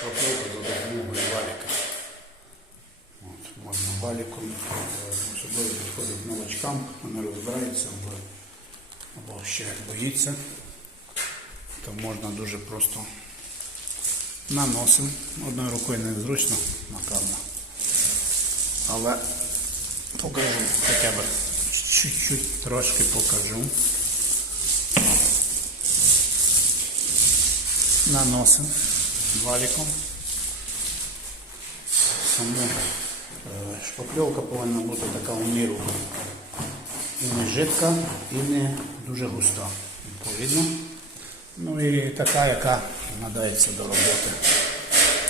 шпаклевка за допомогою валіка. От, можна валіком, е, особливо підходить новачкам, вони розбираються або, або ще боїться, то можна дуже просто наносимо. Одною рукою незручно, напевно. Але покажу хоча б чуть-чуть трошки покажу. Наносимо валіком. Саму е, шпакльовка повинна бути така у міру. І не жидка, і не дуже густа. Відповідно. Ну і така, яка надається до роботи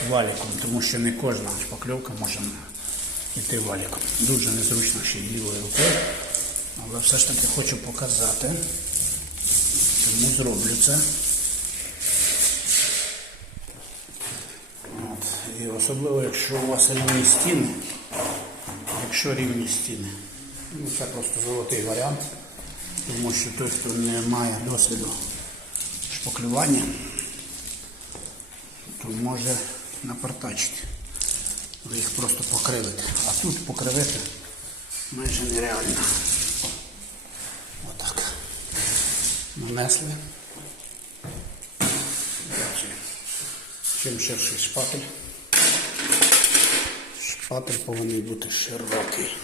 валіком, тому що не кожна шпакльовка може йти валіком. Дуже незручно ще й лівою рукою. Але все ж таки хочу показати, чому зроблю це. От. І особливо, якщо у вас рівні стіни, якщо рівні стіни, ну це просто золотий варіант, тому що той, хто не має досвіду шпаклювання, то може напортачити. Ви їх просто покривите. А тут покривити майже нереально. Отак. Нанесли. Чим ширший шпатель. Шпатель повинен бути широкий.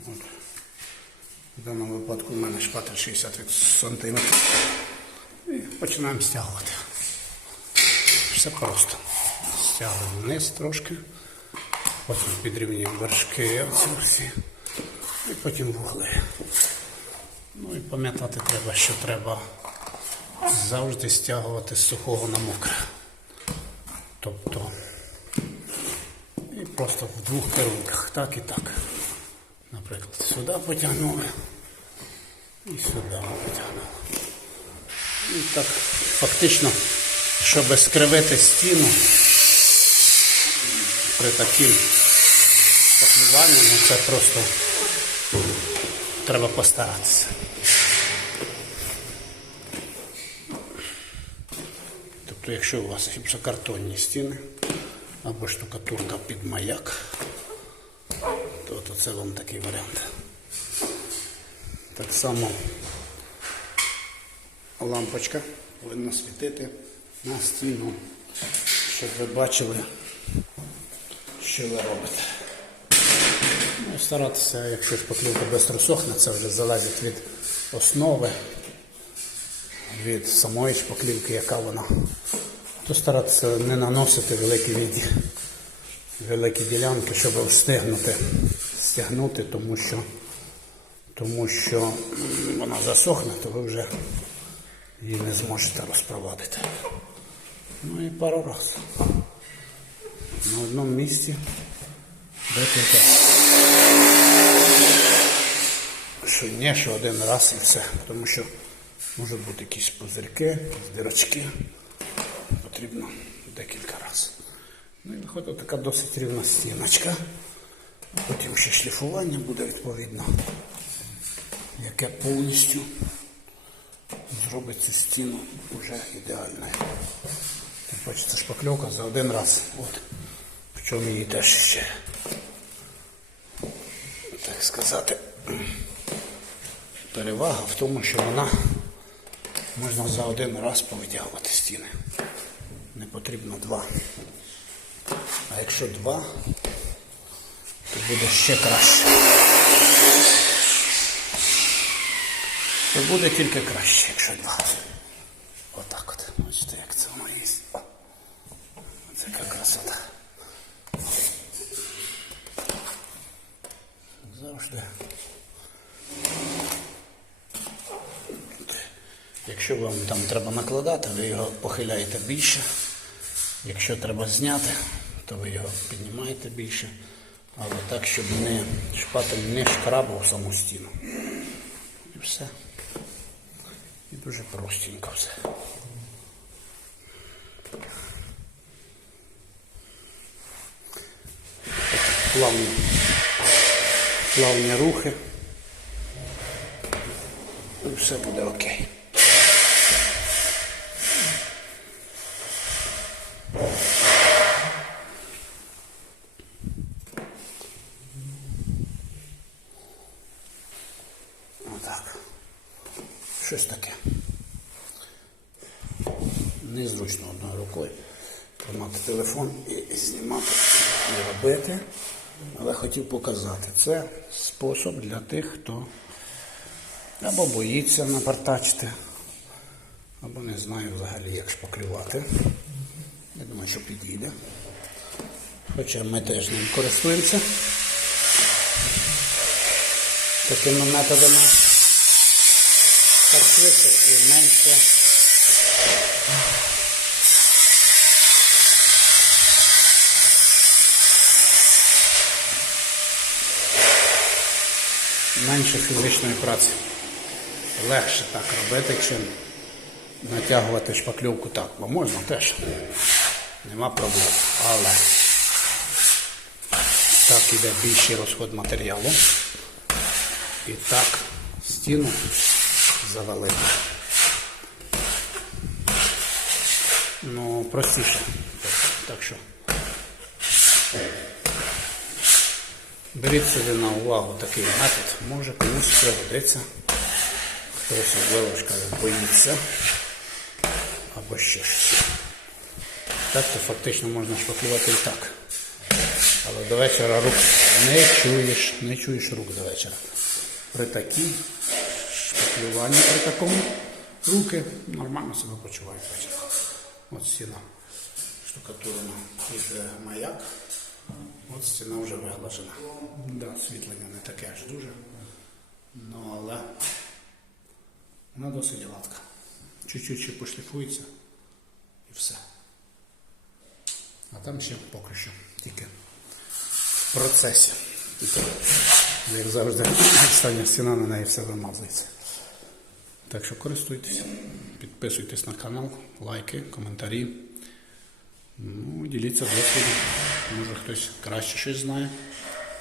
От. В даному випадку у мене шпатель 60 см. І починаємо стягувати. Все просто. Стягуємо вниз трошки, потім підрівнюємо вершки всі, і потім вугли. Ну і пам'ятати треба, що треба завжди стягувати з сухого на мокре. Тобто і просто в двох керунках, так і так. Наприклад, сюди потягнули і сюди потягнули. І так фактично, щоб скривити стіну при таким поклюванні, ну це просто треба постаратися. Тобто, якщо у вас гіпсокартонні стіни або штукатурка під маяк, то, то це вам такий варіант. Так само лампочка повинна світити на стіну, щоб ви бачили, що ви робите. Ну, старатися, якщо шпаклівка швидко сохне, це вже залежить від основи, від самої шпаклівки, яка вона, то старатися не наносити великі віді, великі ділянки, щоб встигнути стягнути, тому що, тому що вона засохне, то ви вже її не зможете розпровадити. Ну і пару разів. На одному місці декілька. Що не, що один раз і все. Тому що можуть бути якісь пузирки, дирочки. Потрібно декілька разів. Ну і виходить така досить рівна стіночка. Потім ще шліфування буде відповідно, яке повністю зробить цю стіну вже ідеальною. Тим паче це шпакльовка за один раз. От. В чому її теж ще, так сказати, перевага в тому, що вона можна за один раз повитягувати стіни. Не потрібно два. А якщо два, то буде ще краще. То буде тільки краще, якщо два. Отак от. Бачите, як це воно є. Це яка красота. Завжди. Якщо вам там треба накладати, ви його похиляєте більше. Якщо треба зняти, то ви його піднімаєте більше. Але так, щоб не шпатель не шкрабав саму стіну. І все. І дуже простенько все. Плавні, плавні рухи. І все буде окей. Отак. Щось таке. Незручно одною рукою тримати телефон і знімати і робити. Але хотів показати. Це спосіб для тих, хто або боїться напартачити, або не знає взагалі, як шпаклювати. Я думаю, що підійде. Хоча ми теж ним користуємося такими методами. Швидше і менше. Менше фізичної праці. Легше так робити, чим натягувати шпакльовку так, бо можна теж. Нема проблем. Але так іде більший розход матеріалу. І так стіну завалити. Ну, простіше. Так що беріть собі на увагу такий метод. Може комусь пригодиться. Хтось особливо каже, боїться. Або ще щось. Так то фактично можна шпаклювати і так. Але до вечора рук не чуєш, не чуєш рук до вечора. При такій шпаклюванні, при такому руки нормально себе почувають. От стіна штукатурена від е, маяк. От стіна вже виглажена. Да, освітлення не таке аж дуже. Ну але вона досить гладка. Чуть-чуть ще пошліфується і все. А там ще поки що тільки в процесі. Як завжди, остання стіна на неї все вимазується. Так що користуйтесь, підписуйтесь на канал, лайки, коментарі. Ну, діліться досвідом. Може хтось краще щось знає.